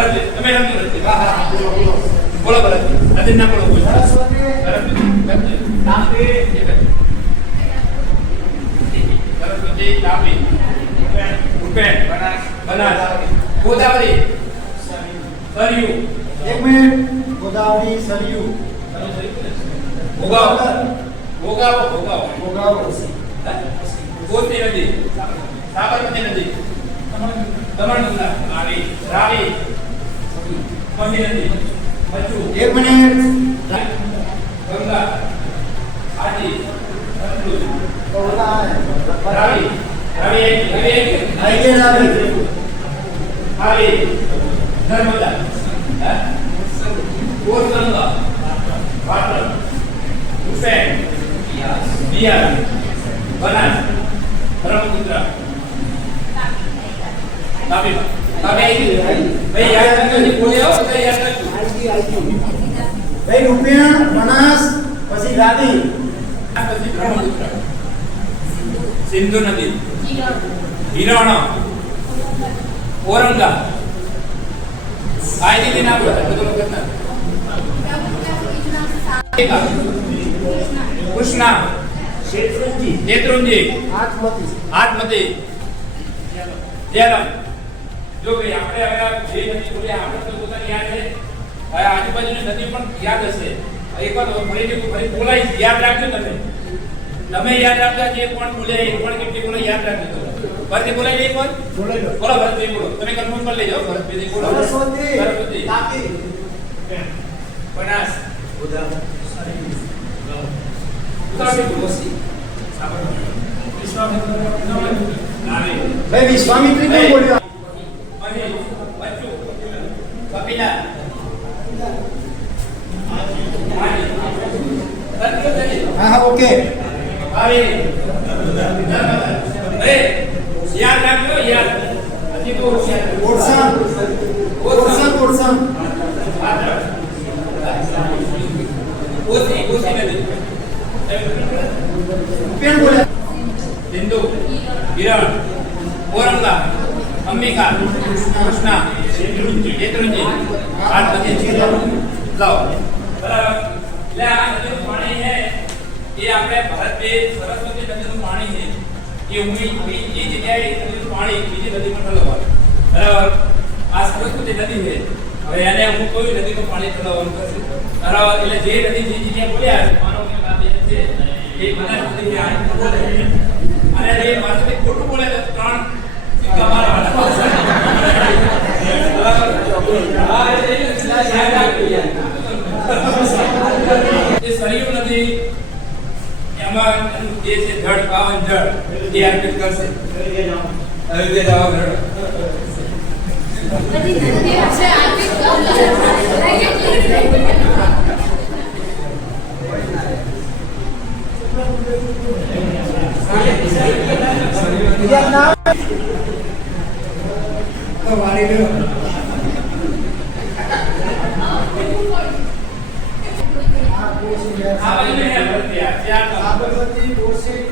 ભરત તમે રમતો નથી હા હા બોલો ભરત નદી ના બોલો સરસ્વતી તાપી ઉપેન બનાસ ગોદાવરી સરયુ એક મિનિટ ગોદાવરી સરયુ ભોગાવો ભોગાવો ભોગાવો ભોગાવો ગોમતી નદી સાબરમતી નદી દમણગંગા રાવી રાવી મહી નદી મચ્છુ એક મિનિટ ગંગા આજી સતલુજ રાવી રાવી આઈ રાવી રાવી નર્મદા ગોરગંગા પાટણ ઉફેન બિયાર બનાસ બ્રહ્મપુત્ર તાપી તાપી ભાઈ યાદ રાખજો બોલ્યો તો યાદ રાખજો ભાઈ રૂપિયા બનાસ પછી રાવી પછી બ્રહ્મપુત્ર સિંધુ નદી હિરણ ઔરંગા આઈ દીદી ના બોલતા બધું કરતા કૃષ્ણા નેત્રુંજી આત્મતી જયરામ જો ભાઈ આપણે હવે જે નદી બોલ્યા આપણે તો પોતાની યાદ છે હવે આજુબાજુની નદી પણ યાદ હશે એકવાર ફરી બોલાય યાદ રાખજો તમે યાદ રાખતા જે કોણ બોલ્યા એ કોણ કેટલી બોલે યાદ રાખજો ભરતી બોલાય નહીં કોણ બોલો ભરતભાઈ બોલો તમે કન્ફર્મ કરી લેજો ભરતભાઈ બોલો સરસ્વતી તાપી બનાસ ભાઈ વિશ્વામિત્રી કોણ બોલ્યો કપિલા હા હા ઓકે યાદ રાખજો યાદ હજી તો ઓરસા ઓરસા ઓરસા ઓસી ઓસી નદી પેન બોલ્યા સિંધુ હિરણ ઔરંગા અંબિકા કૃષ્ણા નેત્રુંજી આત્મતી લાવો બરાબર એટલે આ નદીનું પાણી છે એ આપણે ભારત સરસ્વતી નદીનું પાણી છે એ એ જગ્યાએ નદીનું પાણી બીજી નદીમાં ઠલવવાનું બરાબર આ સરસ્વતી નદી છે હવે એને હું કોઈ નદીનું પાણી ઠલવવાનું કરશે બરાબર એટલે જે નદી જે જગ્યાએ બોલ્યા માનો કે આ બે છે એ બધા નદી આ બોલે અને એ માથે ખોટું બોલે તો ત્રણ સિક્કા મારવાના બરાબર આ એટલે યાદ રાખજો એ સરયુ નદી એમાં જે છે જળ પાવન જળ એ અર્પિત કરશે હવે જે જવાબ રડો સાબરમતી કોશી